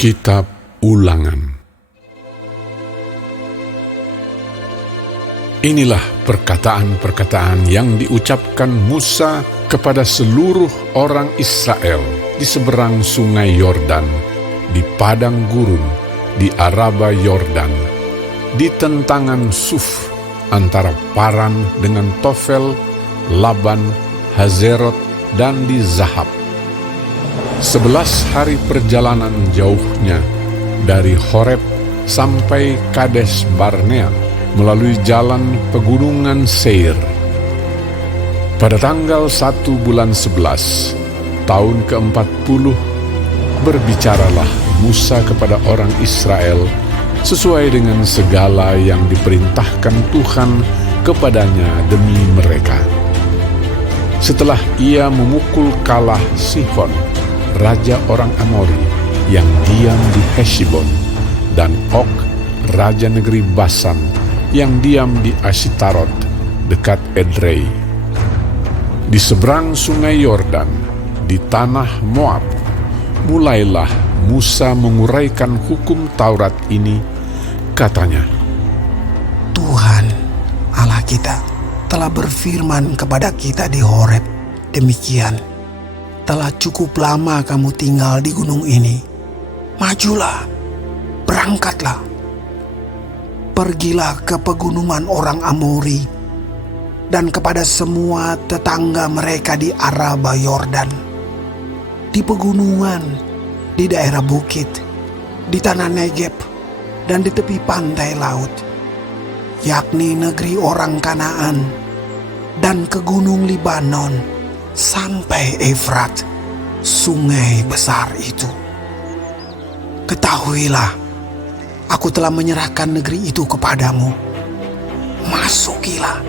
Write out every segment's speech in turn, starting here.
Kitab Ulangan. Inilah perkataan-perkataan yang diucapkan Musa kepada seluruh orang Israel di seberang sungai Yordan, di padang gurun, di Araba Yordan, di tentangan Suf, antara Paran dengan Tofel, Laban, Hazerot, dan di Zahab. 11 hari perjalanan jauhnya dari Horeb sampai Kades Barnea melalui jalan pegunungan Seir. Pada tanggal 1 bulan 11, tahun ke-40, berbicaralah Musa kepada orang Israel sesuai dengan segala yang diperintahkan Tuhan kepadanya demi mereka. Setelah ia memukul kalah Sihon, raja orang Amori yang diam di Heshbon, dan Og, raja negeri Basan yang diam di Ashitarot dekat Edrei. Di seberang sungai Yordan, di tanah Moab, mulailah Musa menguraikan hukum Taurat ini. Katanya, Tuhan Allah kita telah berfirman kepada kita di Horeb, demikian, telah cukup lama kamu tinggal di gunung ini. Majulah, berangkatlah. Pergilah ke pegunungan orang Amori dan kepada semua tetangga mereka di Araba Yordan, di pegunungan, di daerah bukit, di tanah Negeb, dan di tepi pantai laut, yakni negeri orang Kanaan, dan ke gunung Libanon, sampai Efrat, sungai besar itu. Ketahuilah, aku telah menyerahkan negeri itu kepadamu. Masukilah,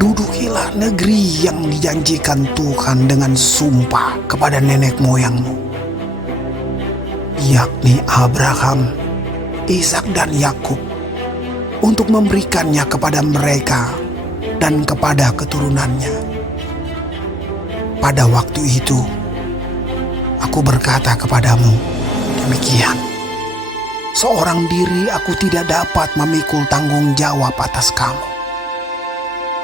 dudukilah negeri yang dijanjikan Tuhan dengan sumpah kepada nenek moyangmu, yakni Abraham, Ishak dan Yakub, untuk memberikannya kepada mereka dan kepada keturunannya. Pada waktu itu, aku berkata kepadamu, demikian. Seorang diri aku tidak dapat memikul tanggung jawab atas kamu.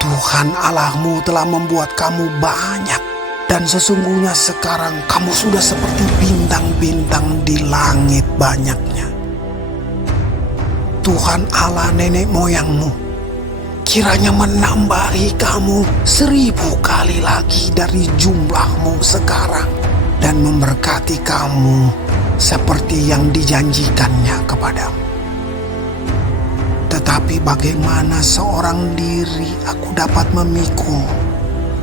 Tuhan Allahmu telah membuat kamu banyak, dan sesungguhnya sekarang kamu sudah seperti bintang-bintang di langit banyaknya. Tuhan Allah nenek moyangmu kiranya menambahi kamu 1000 kali lagi dari jumlahmu sekarang, dan memberkati kamu seperti yang dijanjikannya kepadamu. Tetapi bagaimana seorang diri aku dapat memikul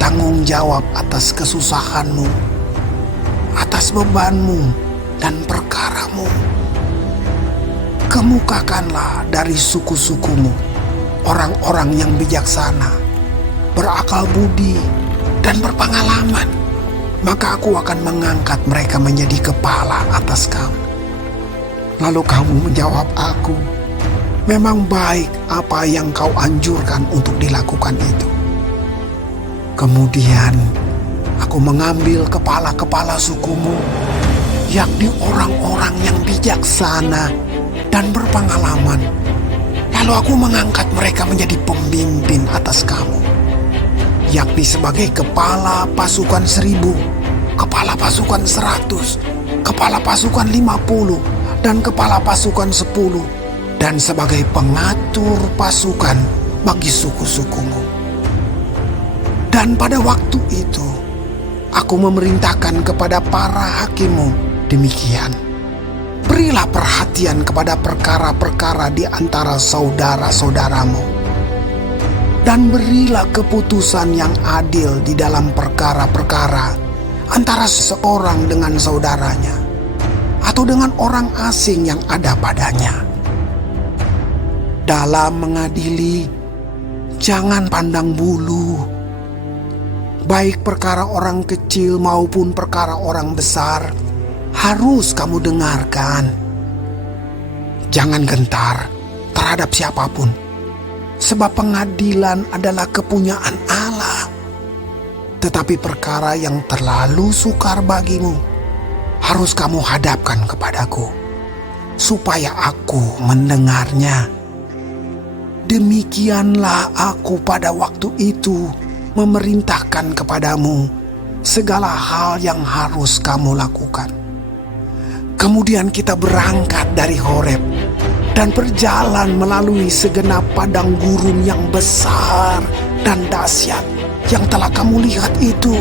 tanggung jawab atas kesusahanmu, atas bebanmu dan perkaramu? Kemukakanlah dari suku-sukumu orang-orang yang bijaksana, berakal budi, dan berpengalaman. Maka aku akan mengangkat mereka menjadi kepala atas kamu. Lalu kamu menjawab aku, memang baik apa yang kau anjurkan untuk dilakukan itu. Kemudian aku mengambil kepala-kepala sukumu, yakni orang-orang yang bijaksana dan berpengalaman. Lalu aku mengangkat mereka menjadi pemimpin atas kamu, yakni sebagai kepala pasukan 1000, kepala pasukan 100, kepala pasukan 50, dan kepala pasukan 10, dan sebagai pengatur pasukan bagi suku-sukumu. Dan pada waktu itu, aku memerintahkan kepada para hakimmu demikian, berilah perhatian kepada perkara-perkara di antara saudara-saudaramu, dan berilah keputusan yang adil di dalam perkara-perkara antara seseorang dengan saudaranya, atau dengan orang asing yang ada padanya. Dalam mengadili, jangan pandang bulu, baik perkara orang kecil maupun perkara orang besar, harus kamu dengarkan. Jangan gentar terhadap siapapun, sebab pengadilan adalah kepunyaan Allah. Tetapi perkara yang terlalu sukar bagimu, harus kamu hadapkan kepadaku, supaya aku mendengarnya. Demikianlah aku pada waktu itu memerintahkan kepadamu segala hal yang harus kamu lakukan. Kemudian kita berangkat dari Horeb dan berjalan melalui segenap padang gurun yang besar dan dahsyat yang telah kamu lihat itu,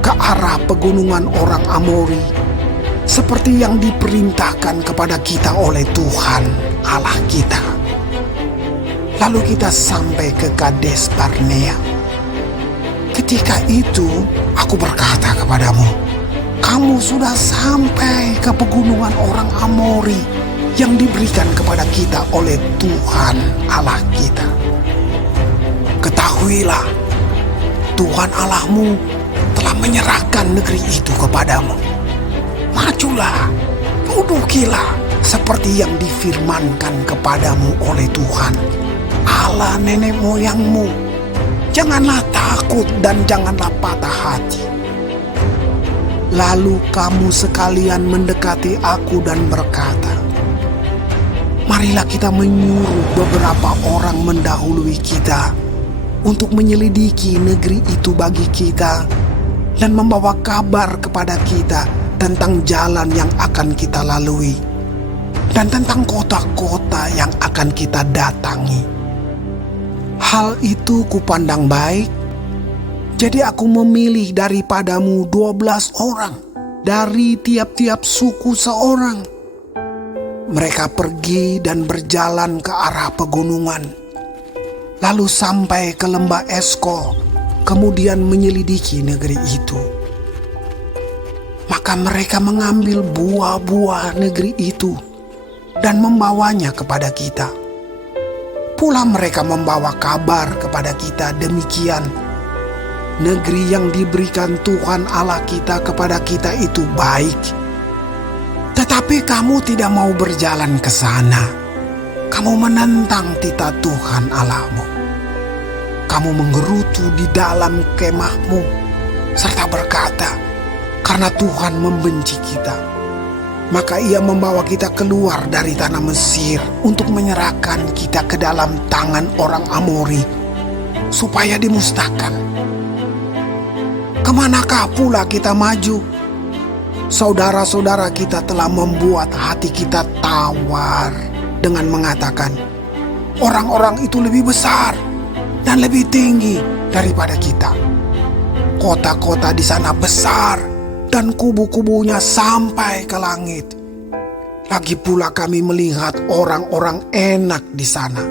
ke arah pegunungan orang Amori, seperti yang diperintahkan kepada kita oleh Tuhan Allah kita. Lalu kita sampai ke Kades Barnea. Ketika itu aku berkata kepadamu, kamu sudah sampai ke pegunungan orang Amori yang diberikan kepada kita oleh Tuhan Allah kita. Ketahuilah, Tuhan Allahmu telah menyerahkan negeri itu kepadamu. Majulah, dudukilah seperti yang difirmankan kepadamu oleh Tuhan Allah nenek moyangmu. Janganlah takut dan janganlah patah hati. Lalu kamu sekalian mendekati aku dan berkata, marilah kita menyuruh beberapa orang mendahului kita untuk menyelidiki negeri itu bagi kita dan membawa kabar kepada kita tentang jalan yang akan kita lalui dan tentang kota-kota yang akan kita datangi. Hal itu kupandang baik, jadi aku memilih daripadamu 12 orang dari tiap-tiap suku seorang. Mereka pergi dan berjalan ke arah pegunungan, lalu sampai ke lembah Eskol, kemudian menyelidiki negeri itu. Maka mereka mengambil buah-buah negeri itu dan membawanya kepada kita. Pula mereka membawa kabar kepada kita demikian, negeri yang diberikan Tuhan Allah kita kepada kita itu baik. Tetapi kamu tidak mau berjalan ke sana. Kamu menentang titah Tuhan Allahmu. Kamu menggerutu di dalam kemahmu serta berkata, karena Tuhan membenci kita, maka ia membawa kita keluar dari tanah Mesir untuk menyerahkan kita ke dalam tangan orang Amori supaya dimusnahkan. Kemanakah pula kita maju? Saudara-saudara kita telah membuat hati kita tawar dengan mengatakan, orang-orang itu lebih besar dan lebih tinggi daripada kita. Kota-kota di sana besar dan kubu-kubunya sampai ke langit. Lagi pula kami melihat orang-orang enak di sana.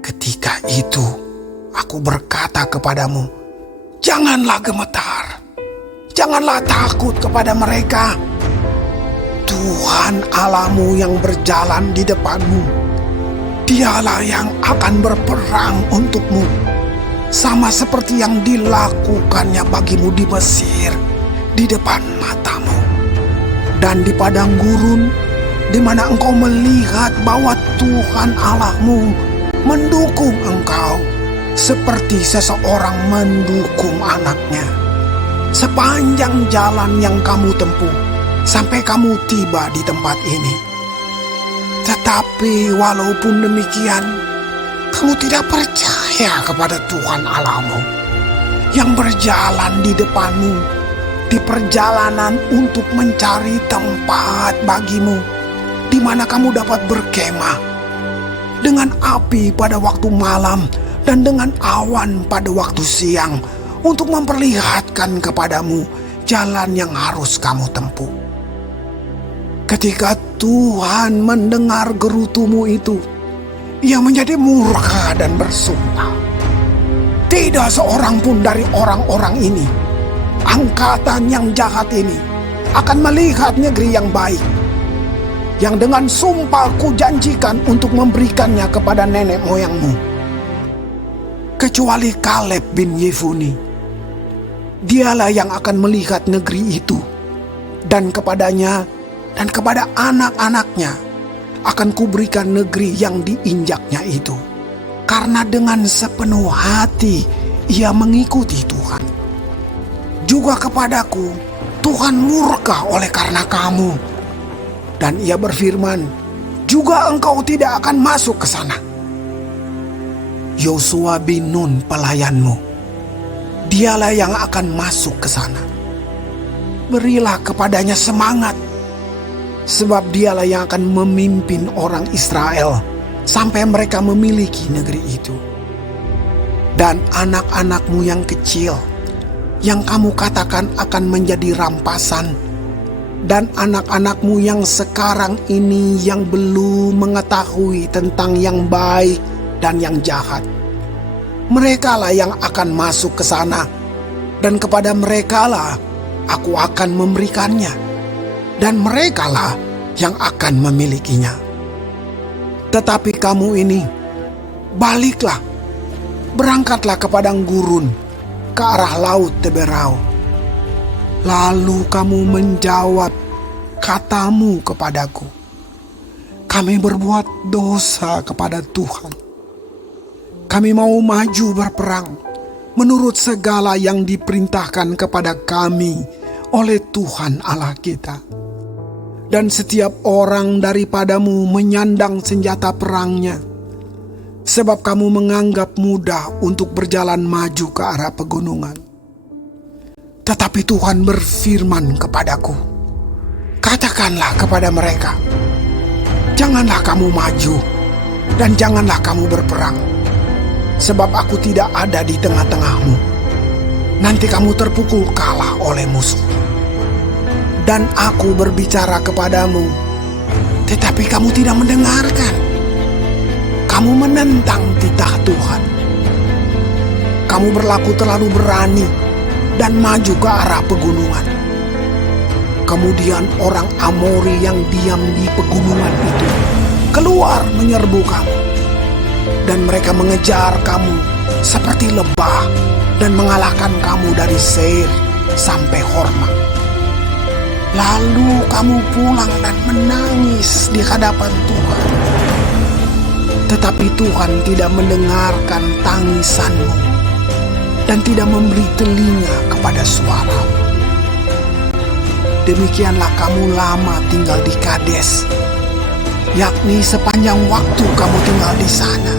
Ketika itu aku berkata kepadamu, janganlah gemetar, janganlah takut kepada mereka. Tuhan Allahmu yang berjalan di depanmu, dialah yang akan berperang untukmu, sama seperti yang dilakukannya bagimu di Mesir, di depan matamu. Dan di padang gurun, di mana engkau melihat bahwa Tuhan Allahmu mendukung engkau, seperti seseorang mendukung anaknya, sepanjang jalan yang kamu tempuh, sampai kamu tiba di tempat ini. Tetapi walaupun demikian, kamu tidak percaya kepada Tuhan Allahmu, yang berjalan di depanmu, di perjalanan untuk mencari tempat bagimu, di mana kamu dapat berkemah, dengan api pada waktu malam dan dengan awan pada waktu siang, untuk memperlihatkan kepadamu jalan yang harus kamu tempuh. Ketika Tuhan mendengar gerutumu itu, ia menjadi murka dan bersumpah. Tidak seorang pun dari orang-orang ini, angkatan yang jahat ini, akan melihat negeri yang baik, yang dengan sumpah kujanjikan untuk memberikannya kepada nenek moyangmu, kecuali Kaleb bin Yefune. Dialah yang akan melihat negeri itu, dan kepadanya dan kepada anak-anaknya akan kuberikan negeri yang diinjaknya itu, karena dengan sepenuh hati ia mengikuti Tuhan. Juga kepadaku Tuhan murka oleh karena kamu. Dan ia berfirman, juga engkau tidak akan masuk ke sana. Yosua bin Nun pelayanmu, dialah yang akan masuk ke sana. Berilah kepadanya semangat, sebab dialah yang akan memimpin orang Israel sampai mereka memiliki negeri itu. Dan anak-anakmu yang kecil, yang kamu katakan akan menjadi rampasan, dan anak-anakmu yang sekarang ini yang belum mengetahui tentang yang baik dan yang jahat, merekalah yang akan masuk ke sana, dan kepada merekalah aku akan memberikannya, dan merekalah yang akan memilikinya. Tetapi kamu ini, baliklah, berangkatlah ke padang gurun, ke arah laut Teberau. Lalu kamu menjawab katamu kepadaku, kami berbuat dosa kepada Tuhan. Kami mau maju berperang menurut segala yang diperintahkan kepada kami oleh Tuhan Allah kita. Dan setiap orang daripadamu menyandang senjata perangnya, sebab kamu menganggap mudah untuk berjalan maju ke arah pegunungan. Tetapi Tuhan berfirman kepadaku, katakanlah kepada mereka, janganlah kamu maju dan janganlah kamu berperang, sebab aku tidak ada di tengah-tengahmu. Nanti kamu terpukul kalah oleh musuh. Dan aku berbicara kepadamu, tetapi kamu tidak mendengarkan. Kamu menentang titah Tuhan. Kamu berlaku terlalu berani dan maju ke arah pegunungan. Kemudian orang Amori yang diam di pegunungan itu keluar menyerbu kamu. Dan mereka mengejar kamu seperti lebah dan mengalahkan kamu dari Seir sampai Horma. Lalu kamu pulang dan menangis di hadapan Tuhan. Tetapi Tuhan tidak mendengarkan tangisanmu dan tidak memberi telinga kepada suaramu. Demikianlah kamu lama tinggal di Kades, yakni sepanjang waktu kamu tinggal di sana.